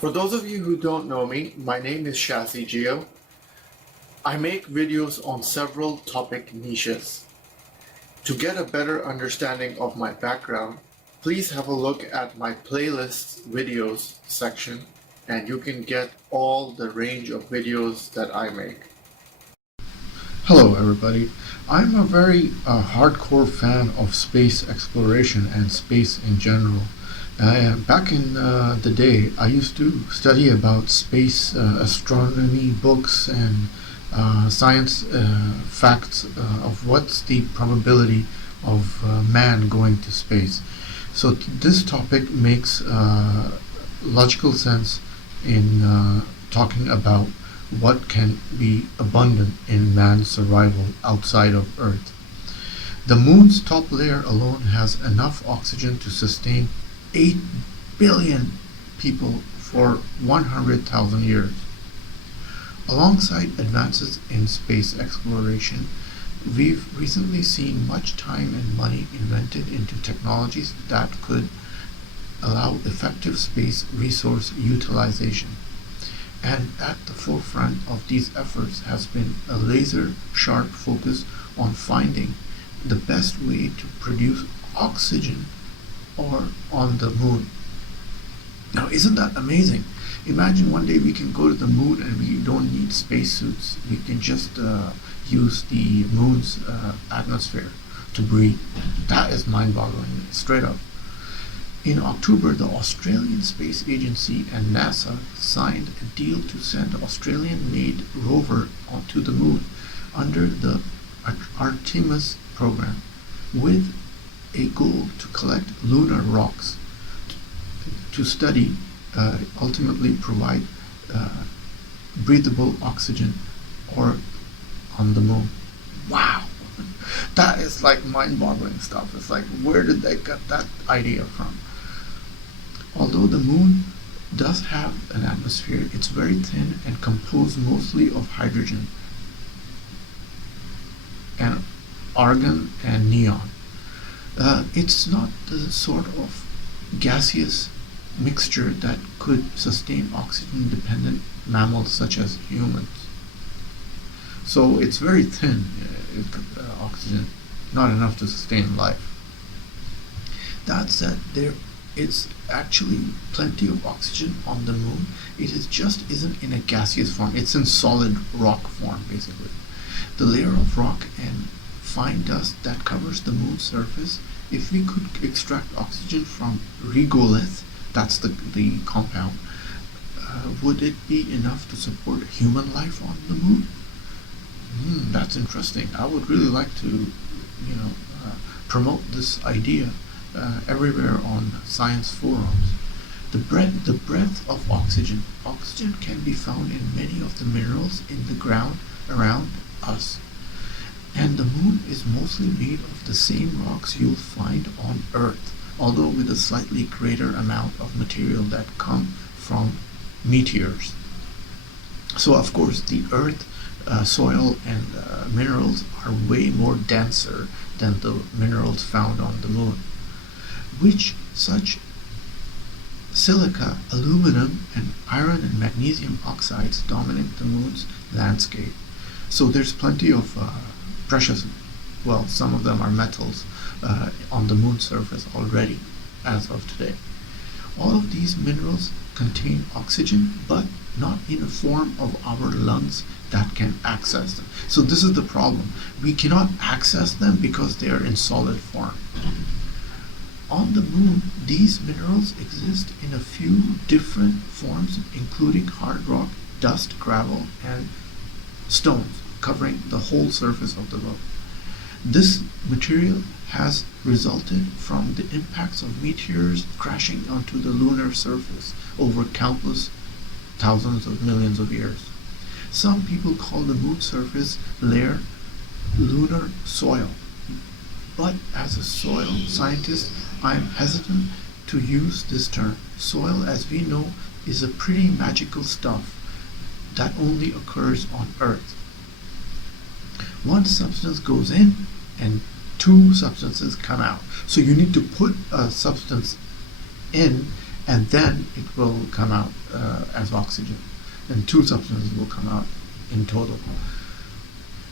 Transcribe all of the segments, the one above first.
For those of you who don't know me, my name is Shazi Geo. I make videos on several topic niches. To get a better understanding of my background, please have a look at my playlists videos section and you can get all the range of videos that I make. Hello everybody. I'm a very hardcore fan of space exploration and space in general. Back in the day, I used to study about space astronomy books and science facts of what's the probability of man going to space. So this topic makes logical sense in talking about what can be abundant in man's survival outside of Earth. The moon's top layer alone has enough oxygen to sustain 8 billion people for 100,000 years. Alongside advances in space exploration, we've recently seen much time and money invested into technologies that could allow effective space resource utilization. And at the forefront of these efforts has been a laser-sharp focus on finding the best way to produce oxygen or on the moon. Now, isn't that amazing? Imagine one day we can go to the moon and we don't need spacesuits. We can just use the moon's atmosphere to breathe. That is mind-boggling, straight up. In October, the Australian Space Agency and NASA signed a deal to send an Australian-made rover onto the moon under the Artemis program, with a goal to collect lunar rocks to study, ultimately provide breathable oxygen or on the moon. Wow! That is like mind-boggling stuff. It's like, where did they get that idea from? Although the moon does have an atmosphere, it's very thin and composed mostly of hydrogen and argon and neon. It's not the sort of gaseous mixture that could sustain oxygen-dependent mammals such as humans. So it's very thin, oxygen, not enough to sustain life. That said, there is actually plenty of oxygen on the moon. It isn't in a gaseous form, it's in solid rock form basically. The layer of rock and fine dust that covers the moon's surface, if we could extract oxygen from regolith, that's the compound, would it be enough to support human life on the moon? That's interesting. I would really like to, promote this idea everywhere on science forums. The breadth of oxygen. Oxygen can be found in many of the minerals in the ground around us. And the moon is mostly made of the same rocks you'll find on Earth, although with a slightly greater amount of material that come from meteors. So of course the Earth soil and minerals are way more denser than the minerals found on the moon, which such silica, aluminum, and iron and magnesium oxides dominate the moon's landscape. So there's plenty of precious, well, some of them are metals on the moon's surface already as of today. All of these minerals contain oxygen, but not in a form of our lungs that can access them. So this is the problem. We cannot access them because they are in solid form. On the moon, these minerals exist in a few different forms, including hard rock, dust, gravel, and stones, covering the whole surface of the moon. This material has resulted from the impacts of meteors crashing onto the lunar surface over countless thousands of millions of years. Some people call the moon surface layer lunar soil, but as a soil scientist, I am hesitant to use this term. Soil, as we know, is a pretty magical stuff that only occurs on Earth. One substance goes in and two substances come out. So you need to put a substance in and then it will come out as oxygen, and two substances will come out in total.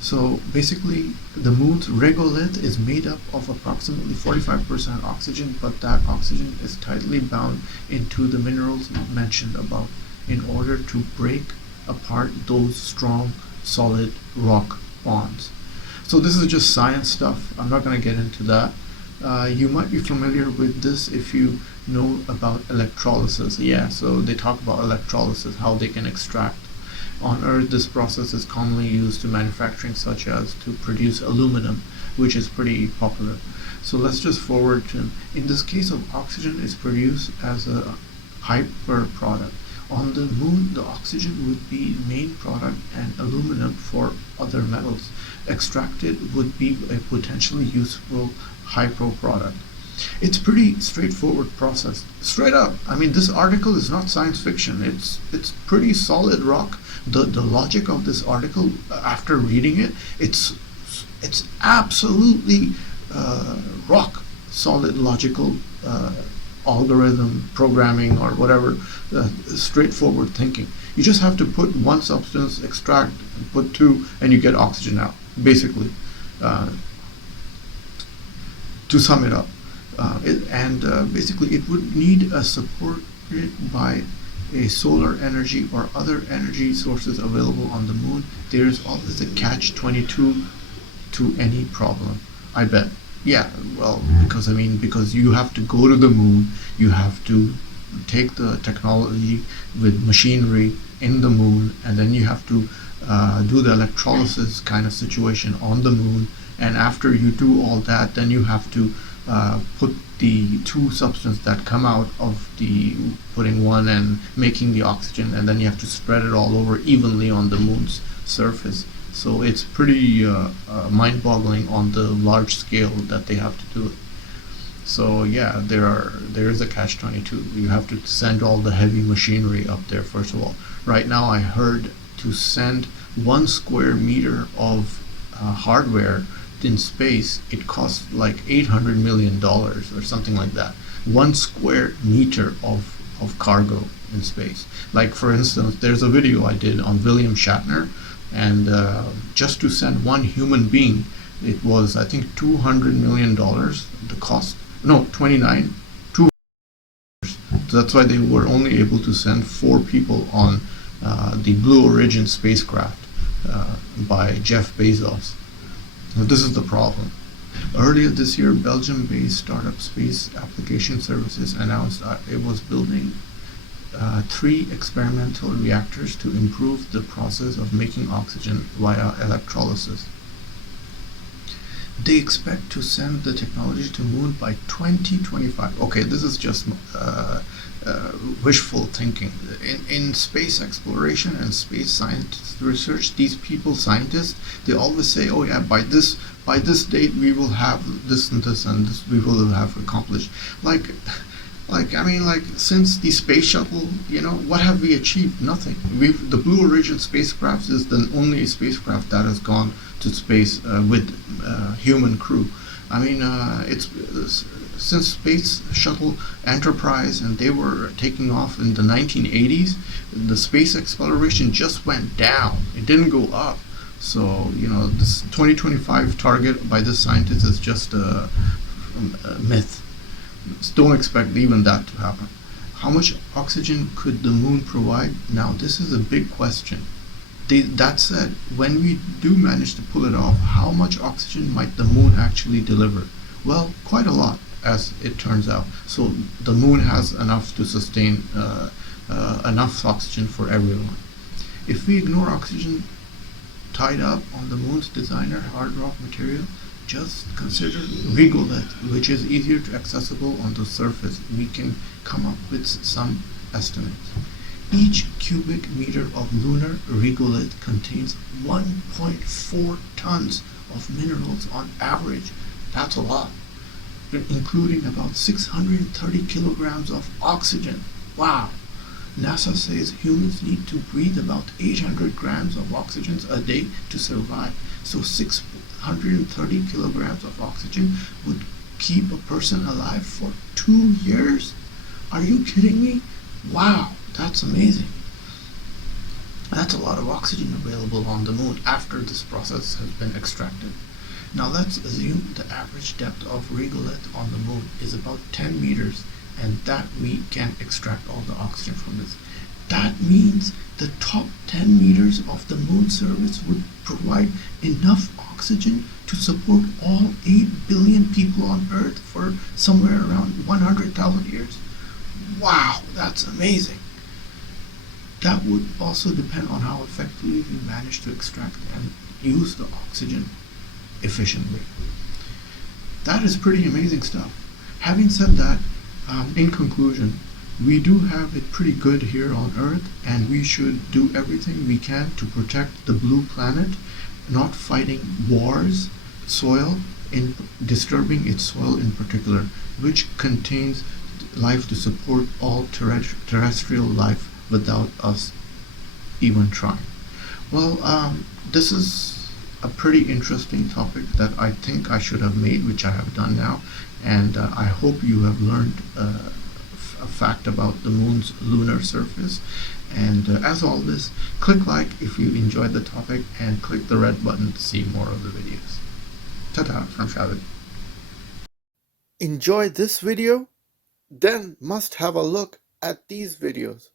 So basically, the moon's regolith is made up of approximately 45% oxygen, but that oxygen is tightly bound into the minerals mentioned above in order to break apart those strong, solid rock bonds. So this is just science stuff. I'm not going to get into that. You might be familiar with this if you know about electrolysis. Yeah, so they talk about electrolysis, how they can extract. On Earth, this process is commonly used to manufacturing, such as to produce aluminum, which is pretty popular. So let's just forward to, in this case of oxygen, is produced as a hyper product. On the moon, the oxygen would be main product and aluminum for other metals. Extracted would be a potentially useful hyper product. It's pretty straightforward process. Straight up. I mean, this article is not science fiction. It's pretty solid rock. The logic of this article, after reading it, it's absolutely rock solid logical algorithm programming or whatever, straightforward thinking. You just have to put one substance, extract, put two, and you get oxygen out, basically, to sum it up. Basically it would need a supported by a solar energy or other energy sources available on the moon. There is always a catch-22 to any problem, I bet. Yeah, well, because you have to go to the moon, you have to take the technology with machinery in the moon, and then you have to do the electrolysis kind of situation on the moon, and after you do all that, then you have to put the two substances that come out of the putting one and making the oxygen, and then you have to spread it all over evenly on the moon's surface. So it's pretty mind-boggling on the large scale that they have to do it. So yeah, there is a catch-22. You have to send all the heavy machinery up there first of all. Right now, I heard to send 1 square meter of hardware in space, it costs like $800 million or something like that. 1 square meter of cargo in space. Like for instance, there's a video I did on William Shatner, and just to send one human being, it was I think $200 million. The cost, no, 29. So that's why they were only able to send 4 people on the Blue Origin spacecraft by Jeff Bezos. Now, this is the problem. Earlier this year, Belgium-based startup Space Application Services announced it was building 3 experimental reactors to improve the process of making oxygen via electrolysis. They expect to send the technology to moon by 2025. Okay, this is just wishful thinking. In space exploration and space science research, these people, scientists, they always say, "Oh yeah, by this date we will have this and this and this we will have accomplished." Like since the space shuttle, what have we achieved? Nothing. The Blue Origin spacecraft is the only spacecraft that has gone to space with human crew. It's since Space Shuttle Enterprise, and they were taking off in the 1980s, the space exploration just went down. It didn't go up. So, this 2025 target by this scientist is just a myth. Don't expect even that to happen. How much oxygen could the moon provide? Now, this is a big question. That said, when we do manage to pull it off, how much oxygen might the moon actually deliver? Well, quite a lot, as it turns out. So the moon has enough to sustain enough oxygen for everyone. If we ignore oxygen tied up on the moon's designer hard rock material, just consider regolith, which is easier to accessible on the surface. We can come up with some estimates. Each cubic meter of lunar regolith contains 1.4 tons of minerals on average. That's a lot, including about 630 kilograms of oxygen. Wow! NASA says humans need to breathe about 800 grams of oxygen a day to survive. So 630 kilograms of oxygen would keep a person alive for 2 years. Are you kidding me? Wow, that's amazing. That's a lot of oxygen available on the moon after this process has been extracted. Now let's assume the average depth of regolith on the moon is about 10 meters and that we can extract all the oxygen from this. That means the top 10 meters of the moon surface would provide enough oxygen to support all 8 billion people on Earth for somewhere around 100,000 years. Wow, that's amazing. That would also depend on how effectively we manage to extract and use the oxygen efficiently. That is pretty amazing stuff. Having said that, in conclusion, we do have it pretty good here on Earth, and we should do everything we can to protect the blue planet, not fighting wars, soil, in disturbing its soil in particular, which contains life to support all terrestrial life without us even trying. Well, this is a pretty interesting topic that I think I should have made, which I have done now, and I hope you have learned a fact about the moon's lunar surface. And as always, click like if you enjoyed the topic, and click the red button to see more of the videos. Ta-ta from Shahid. Enjoy this video? Then must have a look at these videos.